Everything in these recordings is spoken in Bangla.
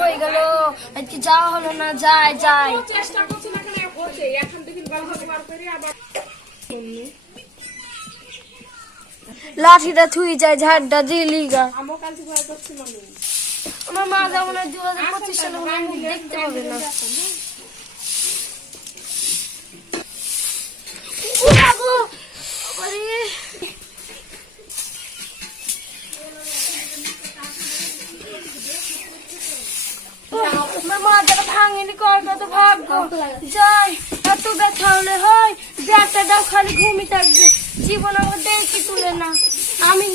হয়ে গেল, আজকে যাওয়া হলো না। যাই যাই চেষ্টা করছি না কেন হচ্ছে এখন দেখি গল্প বার করে আবার লাঠিটা থুই যায়, ঝাড়টা দিলিগা। আমও কাল থেকে ভয় করছি মনে আমার মা যেমন 2025 সালে মুখ দেখতে পাবে না। মাথাটা ভাঙেনি, কত ভাগ্য। যাই, এত ব্যথা হলে হয়, ব্যথাটাও খালি ঘুমি থাকবে, জীবন আমার দেখি তুলে না। আমি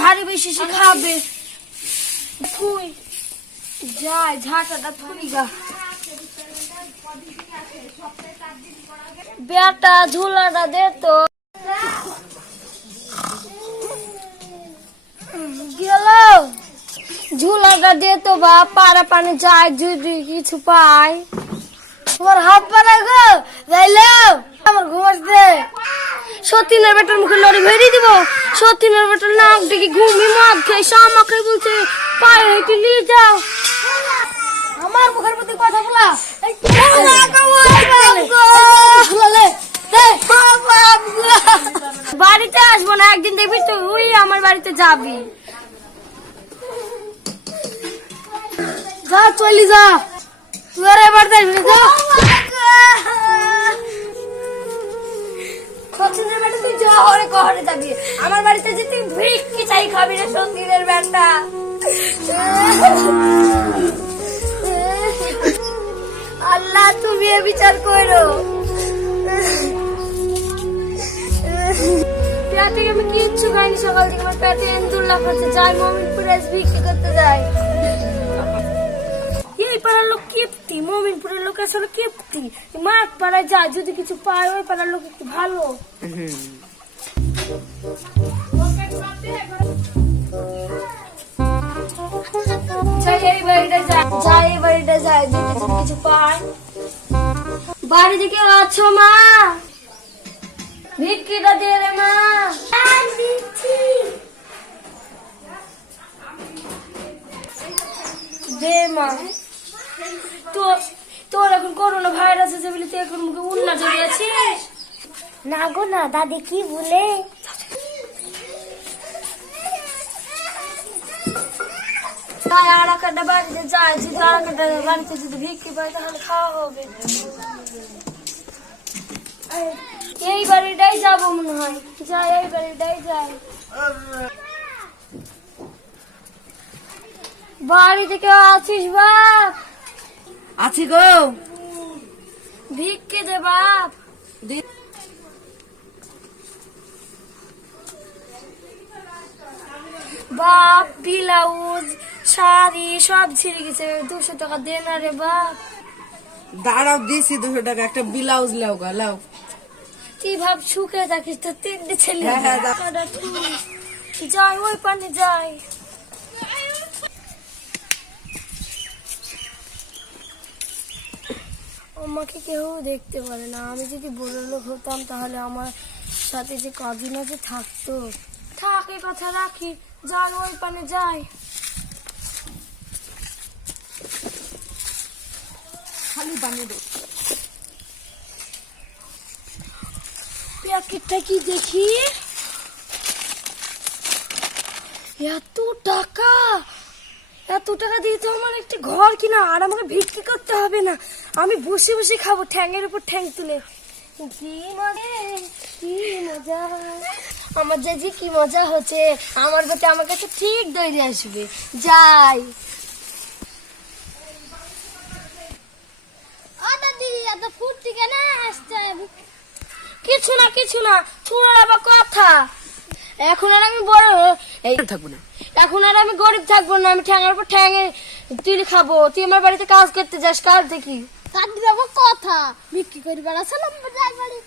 ঘাড়ে বেশি খাবে। থুই যাই, ঝাঁটাটা থুই গা। বেটা ঝুলাটা দে তো। গেল ঝুলাটা দে তো বা, পাড়া পানি যায় যদি কিছু পাই। তোমার হাত পাড়া গো যাইলো, আমার ঘুমাচ্ছে। সতীনের বেটার মুখে লড়ি ভেড়ি দিব। সতীনের বেটার নাক দেখি ঘুমি মদ খেয়ে আমাকে বলছে পায়ে হেঁটে নিয়ে যাও। আমার মুখের মধ্যে কথা বলা বাড়িতে আসবো না, একদিন দেখবি তুই আমার বাড়িতে যাবি। যা চলি যা, তুই আর এবার দেখবি। তুই যা হরে কহরে যাবি, আমার বাড়িতে যে তুই ভিক্ষি চাই খাবি রে সতীনের বেটা। আল্লাহ তুমি এ বিচার করো। পেটে আমি কিচ্ছু খাইনি সকাল থেকে, আমার পেটে এন্দুল্লাহ করছে। যাই মমিনপুরে ভিক্ষি করতে যাই। এই পাড়ার লোক কিপ্তি, মমিনপুরের লোক আসলে কিপ্তি। মাঠ পাড়ায় যায় যদি কিছু পায়, ওই পাড়ার লোক একটু ভালো। এই বাড়িটা যায় যদি কিছু পায়। বাড়ি থেকে আছো মা? ভিক্ষিটা দিয়ে রে মা। দে মা। তোর এখন করোনা ভাইরাস আছে বলে তুই এখন মুখে উন্না জড়িয়েছিস? না গো না, দাদি কি বলে? তাই আর একটা বাড়িতে যায়, যদি আর একটা বাড়িতে যদি ভিক্ষি পায় তাহলে খাওয়া হবে। এই বাড়িটাই যাবো মনে হয়। যাই, এই বাড়িটাই যাই। বাড়ি থেকে আছিস বাপ? আছি গো। ভিক্ষি দে বাপ। বাপ ব্লাউজ শাড়ি সব ছিঁড়ে গেছে, 200 টাকা দে না রে বাপ। দাঁড়াও, দিছি 200 টাকা, একটা ব্লাউজ লাও গা, লাও। তুই ভাব সুখে থাকিস তো 3টে ছেলে। হ্যাঁ, যাই ওই পানি যাই। আমাকে কেউ দেখতে পারে না। আমি যদি বড় লোক হতাম তাহলে আমার সাথে যে কাজিন আছে থাকতো। থাক, এই কথা রাখি। যাই ওই পানে যাই। প্যাকেটটা কি দেখি, এত টাকা। এত টাকা দিয়ে তো আমার একটা ঘর কিনা, আর আমাকে ভিক্ষি করতে হবে না। আমি বসে বসে খাবো ঠ্যাঙের উপর ঠ্যাং তুলে। কি মজা, কি মজা। আমার যে কি মজা হচ্ছে। আমার বেটা আমার কাছে ঠিক দৌড়ে আসবে। যাই। এত ফুর্তি কেন আসছে? কিছু না কিছু না, তোমার আবার কথা। এখন আর আমি বড় থাকবো না, এখন আর আমি গরিব থাকবো না। আমি ঠ্যাঙের উপর ঠ্যাঙে তুলে খাবো। তুই আমার বাড়িতে কাজ করতে যাস, কাজ দেখি। কাজ দিব কথা বিক্রি করি বেড়াচ্ছিলাম বাড়ি।